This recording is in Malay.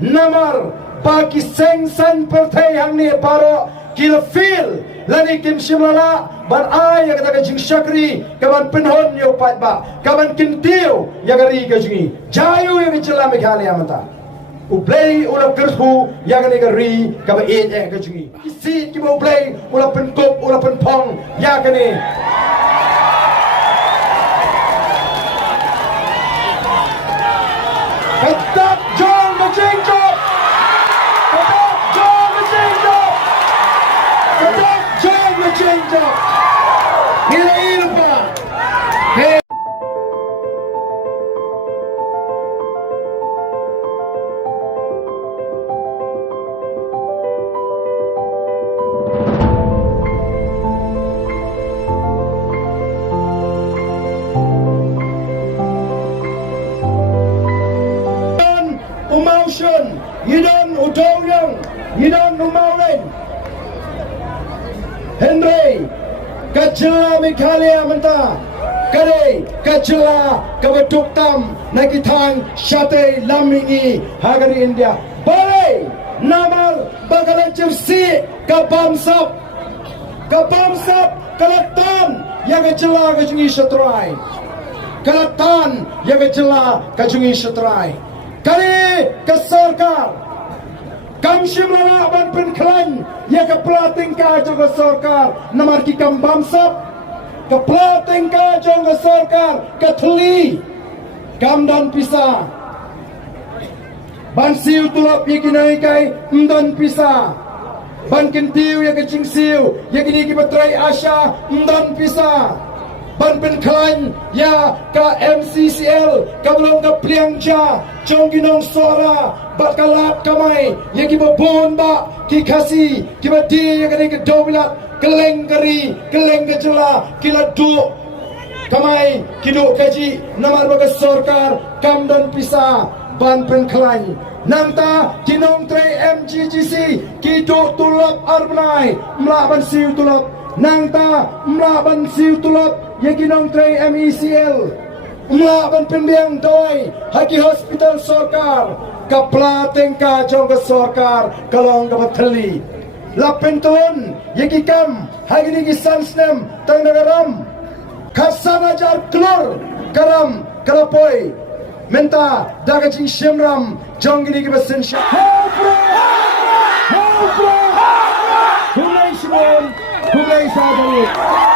namar bagi sengsan pertai hang ni paro kila feel lani kim simala ban ay kata ka jing syakri kaban penhon yo pat ba kaban kintiu ya gari ka jingi jayu ya kecela Meghalaya mata ublay ula kerhu ya gani gari kaba ka jingi isi ki ublay ula penkop ula penpong ya gani Ketap John Machenko Ketap John Machenko Ketap John Machenko Hila pa Hey Emotion, Yidon Udoyong, Yidon Umauren, Henry, Kacela Meghalaya menta, Kare, Kacela, Kabatuktam, Nakitang, Shate, Lamingi, Hagari India, Bale, Namar, Bagalanchir Si, Kabamsap, Kalatan, Yagacela, Kajungi Shatrai, Kalatan, Yagacela, Kajungi Shatrai. Kali ke sarkar kam shimlana ban penklan ya ke platingka jong ke sarkar namar ki kam bamsap ke platingka jong ke sarkar ke thuli kam dan pisa ban siu tulap ya kinai kai dan pisa ban kentiu ya ke cingsiu ya kini ki batrai asya dan pisa ban penklan ya ka MCCL ka belum ka pliangcha chong ginong sora bakalap kamai ya ki babon ba ki khasi ki badi ya kani ke dobilat keleng kari keleng kecela kila du kamai kidu kaji namar baga sarkar kam dan pisa ban penklan nangta kinong tre MGGC kidu tulap arbnai mlaban siu tulap nangta mlaban siu tulap ya ginong tre MECL mlaban penbiang doi haki hospital sarkar kapla tengka jong ke sarkar kalong ke bathali lapentun ya gikam hagi ni gisansnem tang nagaram khasana jar klor karam kalapoi menta daga jing shimram jong ni ki basen sha Hulai Shimon Hulai Sadari